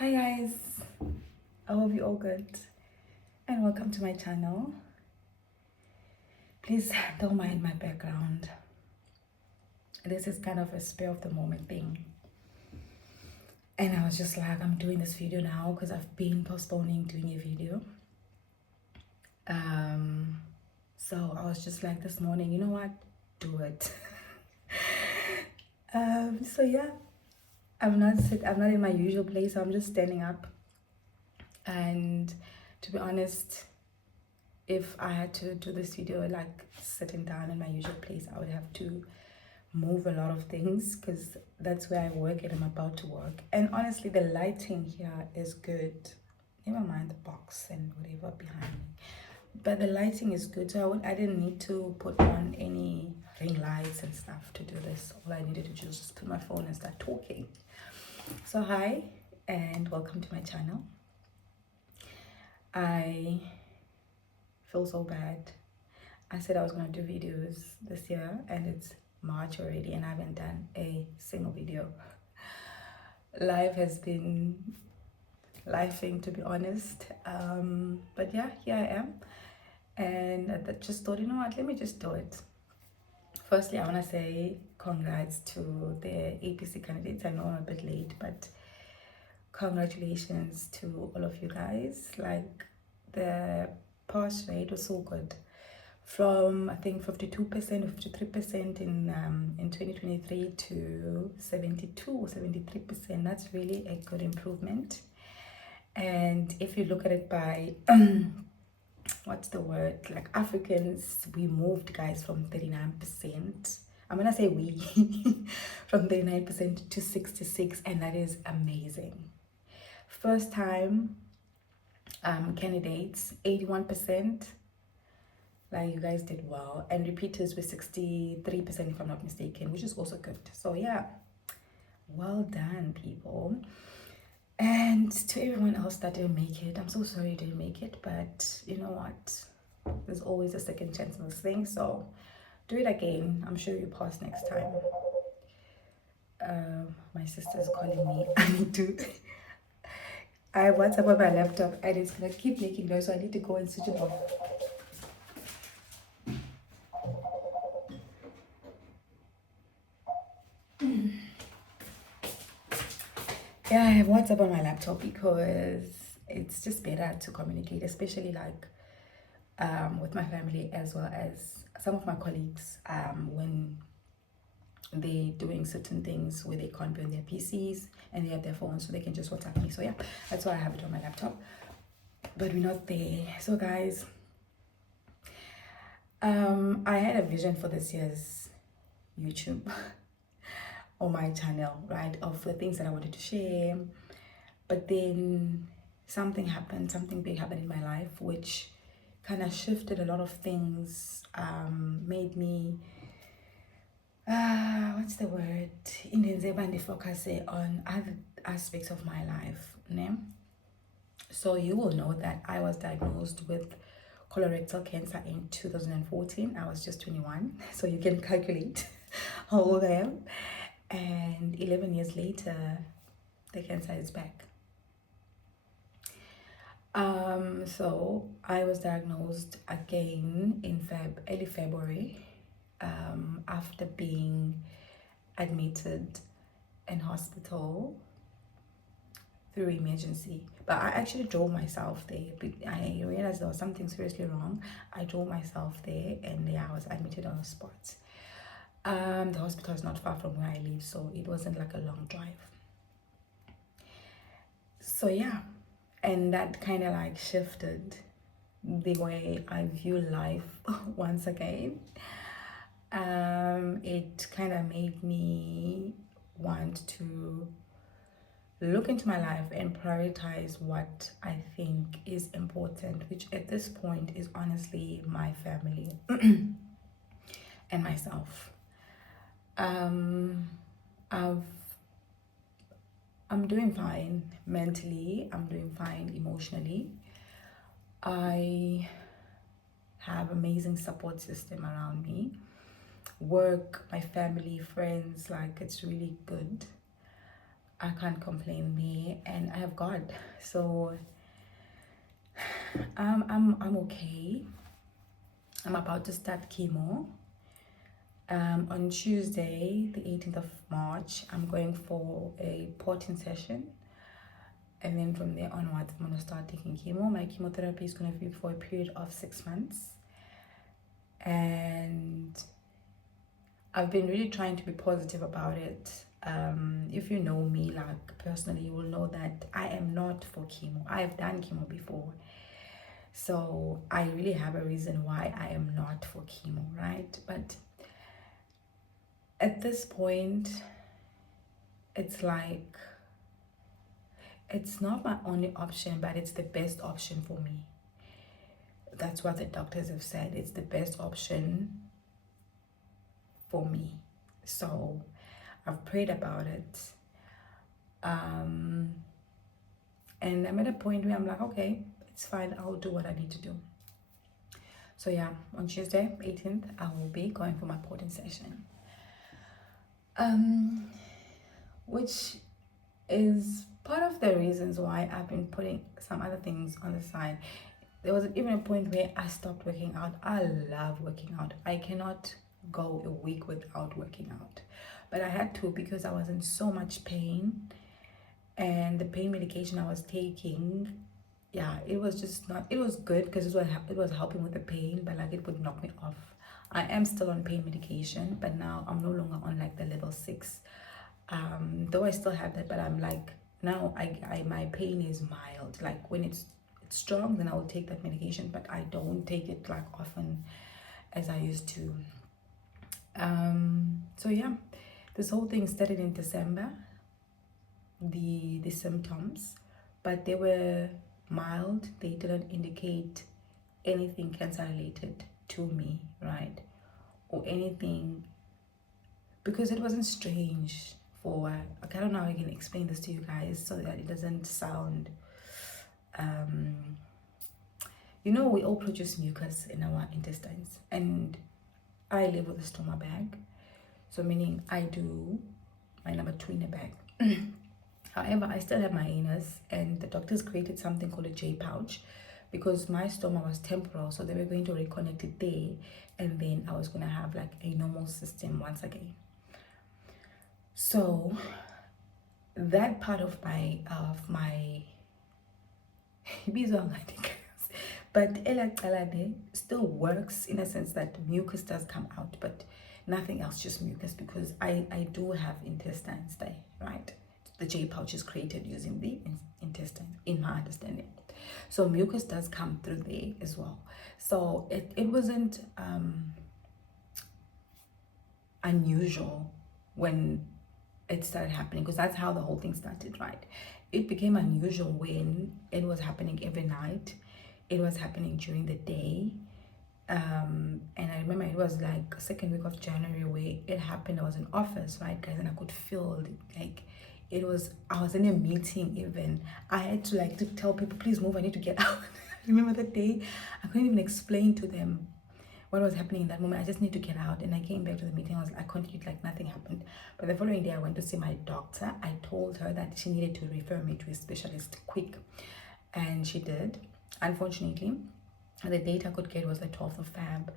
Hi guys, I hope you're all good and welcome to my channel. Please don't mind my background. This is kind of a spur of the moment thing. And I was just like, I'm doing this video now because I've been postponing doing a video. So I was just like this morning, you know what? Do it. So yeah, I'm not in my usual place, so I'm just standing up. And to be honest, if I had to do this video like sitting down in my usual place, I would have to move a lot of things because that's where I work and I'm about to work. And honestly, the lighting here is good. Never mind the box and whatever behind me. But the lighting is good, so I didn't need to put on any ring lights and stuff to do this. All I needed to do was just put my phone and start talking. So hi, and welcome to my channel. I feel so bad. I said I was going to do videos this year and it's March already and I haven't done a single video. Life has been lifing, to be honest. But yeah, here I am. And I just thought, you know what, let me just do it. Firstly, I want to say congrats to the APC candidates. I know I'm a bit late, but congratulations to all of you guys. Like, the pass rate was so good. From I think 52% or 53% in 2023 to 72 or 73%. That's really a good improvement. And if you look at it by what's the word, like Africans, we moved, guys, from 39%. I'm gonna say we from 39% to 66, and that is amazing. First time candidates 81%. Like, you guys did well, and repeaters were 63% if I'm not mistaken, which is also good. So yeah, well done, people. And to everyone else that didn't make it, I'm so sorry you didn't make it, but you know what, there's always a second chance in this thing, so do it again. I'm sure you pass next time. My sister's calling me. I need to I have WhatsApp on my laptop and it's gonna keep making noise, so I need to go and switch it off. Yeah, I have WhatsApp on my laptop because it's just better to communicate, especially like with my family as well as some of my colleagues when they're doing certain things where they can't be on their PCs and they have their phones, so they can just WhatsApp me. So yeah, that's why I have it on my laptop. But we're not there. So guys, I had a vision for this year's YouTube on my channel, right, of the things that I wanted to share. But then something happened, something big happened in my life, which kind of shifted a lot of things, made me, what's the word? In focus on other aspects of my life. Ne? So you will know that I was diagnosed with colorectal cancer in 2014. I was just 21, so you can calculate how old I am. And 11 years later, the cancer is back. So I was diagnosed again in early February, after being admitted in hospital through emergency. But I actually drove myself there. I realized there was something seriously wrong. I drove myself there, and yeah, I was admitted on the spot. The hospital is not far from where I live, so it wasn't like a long drive. So yeah, and that kind of like shifted the way I view life once again. It kind of made me want to look into my life and prioritize what I think is important, which at this point is honestly my family and myself. I'm doing fine mentally, I'm doing fine emotionally. I have amazing support system around me. Work, my family, friends, like, it's really good. I can't complain there, and I have God. So I'm okay. I'm about to start chemo. On Tuesday, the 18th of March, I'm going for a porting session. And then from there onwards, I'm going to start taking chemo. My chemotherapy is going to be for a period of 6 months. And I've been really trying to be positive about it. If you know me, like personally, you will know that I am not for chemo. I have done chemo before. So I really have a reason why I am not for chemo, right? But at this point, it's like, it's not my only option, but it's the best option for me. That's what the doctors have said. It's the best option for me. So I've prayed about it. And I'm at a point where I'm like, okay, it's fine. I'll do what I need to do. So yeah, on Tuesday, 18th, I will be going for my porting session. Which is part of the reasons why I've been putting some other things on the side. There was even a point where I stopped working out. I love working out. I cannot go a week without working out. But I had to because I was in so much pain. And the pain medication I was taking, yeah, it was just not, it was good because it was helping with the pain, but like it would knock me off. I am still on pain medication, but now I'm no longer on like the level 6. Though I still have that, but I'm like, now I my pain is mild. Like when it's strong, then I will take that medication, but I don't take it like often as I used to. So yeah, this whole thing started in December, the symptoms, but they were mild. They didn't indicate anything cancer related to me, right? Or anything, because it wasn't strange for, like, I don't know how I can explain this to you guys so that it doesn't sound, you know, we all produce mucus in our intestines, and I live with a stoma bag, so meaning I do my number 2 in a bag. However, I still have my anus, and the doctors created something called a J pouch because my stoma was temporal, so they were going to reconnect it there, and then I was going to have like a normal system once again. So that part of my but elacalade still works in a sense that mucus does come out, but nothing else, just mucus, because I do have intestines there, right? The J pouch is created using the intestine, in my understanding. So mucus does come through there as well. So it wasn't unusual when it started happening, because that's how the whole thing started, right? It became unusual when it was happening every night. It was happening during the day. And I remember it was like second week of January where it happened. I was in office, right, guys, and I could feel it, like it was, I was in a meeting even. I had to like to tell people, please move, I need to get out. Remember that day? I couldn't even explain to them what was happening in that moment. I just need to get out. And I came back to the meeting. I continued like nothing happened. But the following day I went to see my doctor. I told her that she needed to refer me to a specialist quick, and she did. Unfortunately, the date I could get was the 12th of Feb.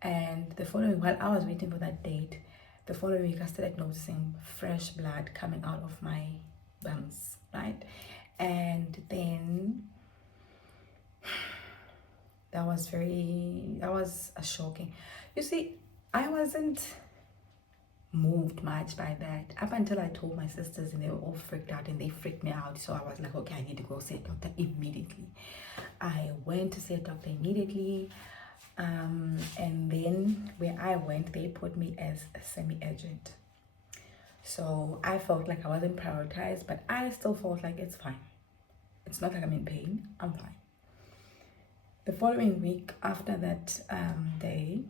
And the following, while I was waiting for that date, the following week I started noticing fresh blood coming out of my bums, right? And then that was a shocking. You see, I wasn't moved much by that up until I told my sisters, and they were all freaked out, and they freaked me out. So I was like, okay, I need to go see a doctor immediately. I went to see a doctor immediately, and then where I went, they put me as a semi-urgent. So I felt like I wasn't prioritized, but I still felt like it's fine. It's not like I'm in pain, I'm fine. The following week after that day,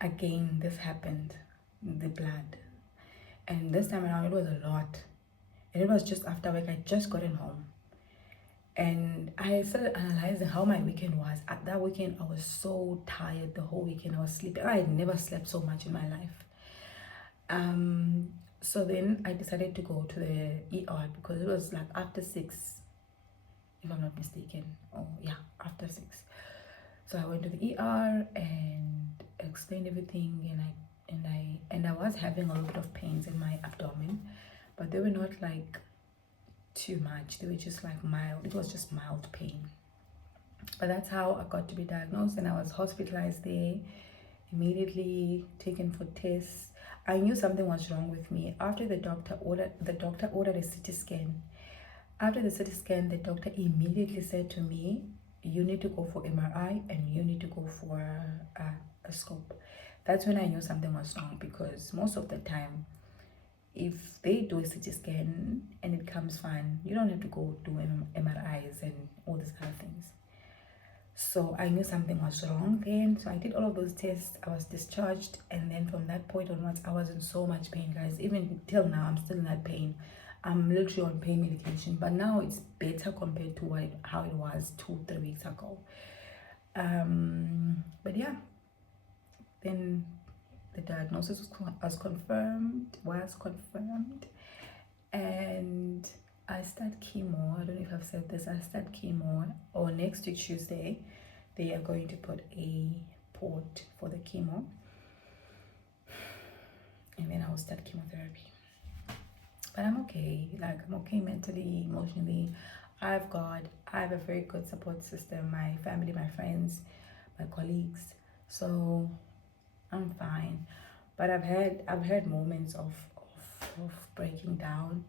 again this happened, the blood, and this time around it was a lot, and it was just after work. I just gotten home, and I started analyzing how my weekend was. At that weekend I was so tired. The whole weekend I was sleeping. I had never slept so much in my life. So then I decided to go to the ER because it was like after 6, if I'm not mistaken. Oh yeah, after 6. So I went to the ER and explained everything, and I was having a lot of pains in my abdomen, but they were not like too much. They were just like mild. It was just mild pain. But that's how I got to be diagnosed, and I was hospitalized there, immediately taken for tests. I knew something was wrong with me after the doctor ordered a CT scan. After the CT scan, the doctor immediately said to me, you need to go for MRI and you need to go for a scope. That's when I knew something was wrong, because most of the time, if they do a CT scan and it comes fine, you don't have to go do MRIs and all these other things. So I knew something was wrong then. So I did all of those tests. I was discharged, and then from that point onwards, I was in so much pain, guys. Even till now, I'm still in that pain. I'm literally on pain medication, but now it's better compared to how it was 2-3 weeks ago. But yeah, then the diagnosis was confirmed, and I start chemo. I don't know if I've said this. I start chemo, or next week Tuesday, they are going to put a port for the chemo, and then I will start chemotherapy. But I'm okay. Like, I'm okay mentally, emotionally. I have a very good support system. My family, my friends, my colleagues. So I'm fine. But I've had moments of breaking down.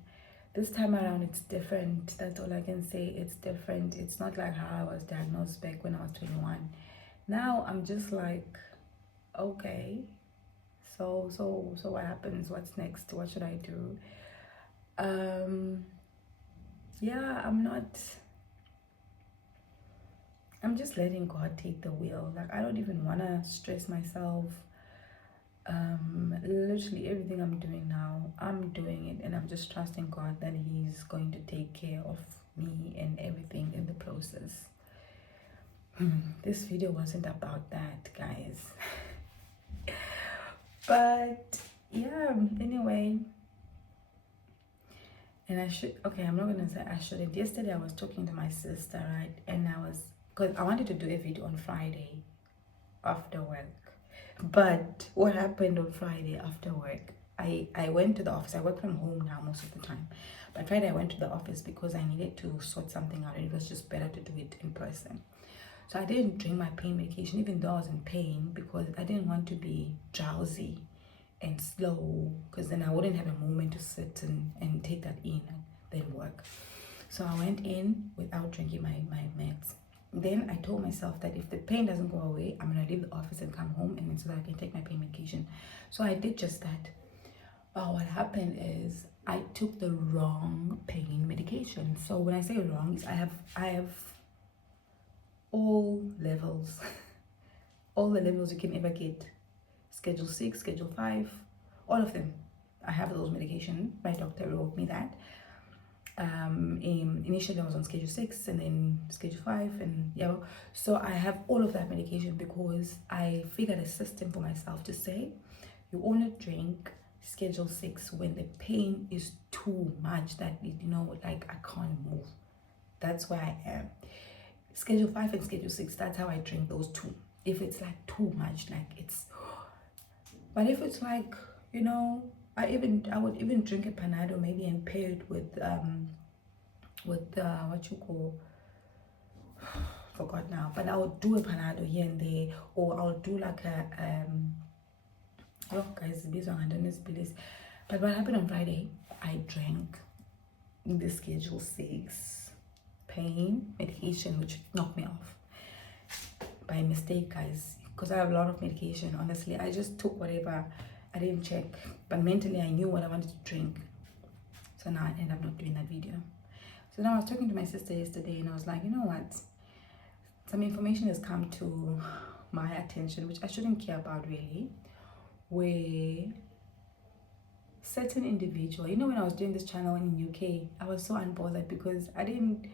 This time around, it's different. That's all I can say. It's different. It's not like how I was diagnosed back when I was 21. Now I'm just like, okay, so what happens? What's next? What should I do? Yeah, I'm just letting God take the wheel. Like, I don't even want to stress myself. Literally everything I'm doing now, I'm doing it, and I'm just trusting God that He's going to take care of me and everything in the process. This video wasn't about that, guys. But yeah, anyway. And I'm not gonna say I shouldn't. Yesterday I was talking to my sister, right? And because I wanted to do a video on Friday after work. But what happened on Friday after work, I went to the office. I work from home now most of the time. But Friday I went to the office because I needed to sort something out, and it was just better to do it in person. So I didn't drink my pain medication, even though I was in pain, because I didn't want to be drowsy and slow, because then I wouldn't have a moment to sit and take that in and then work. So I went in without drinking my meds. Then I told myself that if the pain doesn't go away, I'm gonna leave the office and come home, and then so that I can take my pain medication. So I did just that. But what happened is I took the wrong pain medication. So when I say wrong, is I have all levels, all the levels you can ever get. Schedule 6, Schedule 5, all of them. I have those medication. My doctor wrote me that. Initially I was on Schedule 6 and then Schedule 5, and yeah. So I have all of that medication because I figured a system for myself to say, you only drink Schedule 6 when the pain is too much that, like, I can't move. That's where I am. Schedule 5 and Schedule 6, that's how I drink those two. If it's like too much, like it's... But if it's like, I would even drink a Panado maybe and pair it with what you call, forgot now, but I would do a Panado here and there, or I'll do like a oh guys, these are please. But what happened on Friday, I drank the Schedule 6 pain medication, which knocked me off by mistake, guys, because I have a lot of medication. Honestly, I just took whatever. I didn't check, but mentally I knew what I wanted to drink. So now I end up not doing that video. So now I was talking to my sister yesterday, and I was like, you know what, some information has come to my attention, which I shouldn't care about really, where certain individual, when I was doing this channel in UK, I was so unbothered because I didn't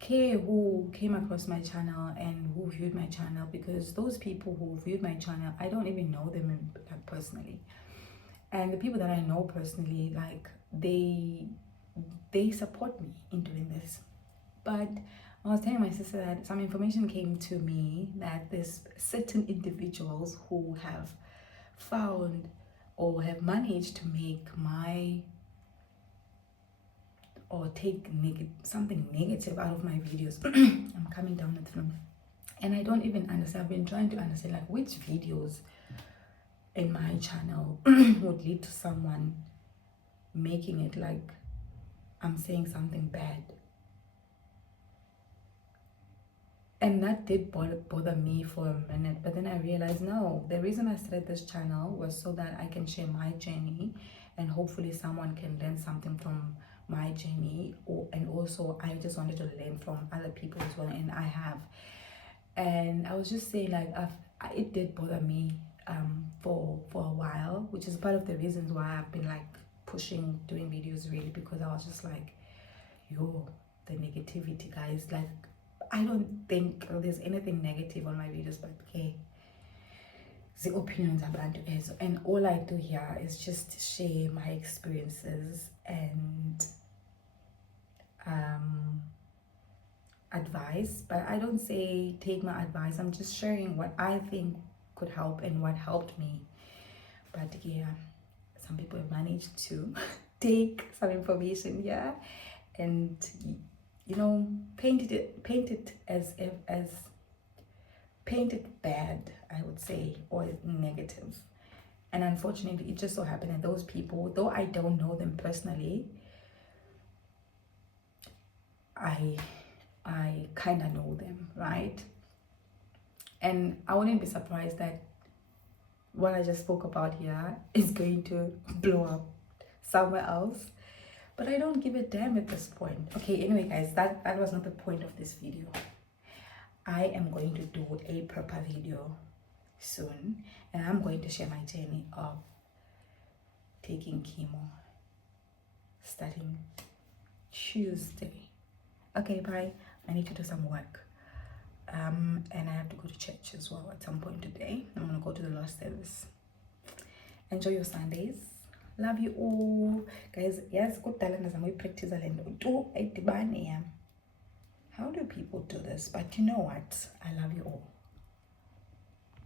care who came across my channel and who viewed my channel, because those people who viewed my channel, I don't even know them personally. And the people that I know personally, like they support me in doing this. But I was telling my sister that some information came to me that there's certain individuals who have found or have managed to make my or take something negative out of my videos. I'm coming down with flu, and I don't even understand. I've been trying to understand like which videos in my channel would lead to someone making it like I'm saying something bad. And that did bother me for a minute, but then I realized no, the reason I started this channel was so that I can share my journey, and hopefully someone can learn something from my journey, and also I just wanted to learn from other people as well, and I have. And I was just saying like it did bother me for a while, which is part of the reasons why I've been like pushing doing videos, really, because I was just like, yo, the negativity, guys, like I don't think there's anything negative on my videos, but okay, the opinions abantu ezo, and all I do here is just share my experiences and advice. But I don't say take my advice, I'm just sharing what I think could help and what helped me. But yeah, some people have managed to take some information here and, you know, paint it as paint it bad, I would say, or negative. And unfortunately, it just so happened that those people, though I don't know them personally, I kind of know them, right? And I wouldn't be surprised that what I just spoke about here is going to blow up somewhere else. But I don't give a damn at this point. Okay, anyway, guys, that was not the point of this video. I am going to do a proper video soon, and I'm going to share my journey of taking chemo starting Tuesday. Okay, bye. I need to do some work. And I have to go to church as well at some point today. I'm gonna go to the last service. Enjoy your Sundays. Love you all, guys. Yes, good talent as I practice how do people do this? But you know what? I love you all.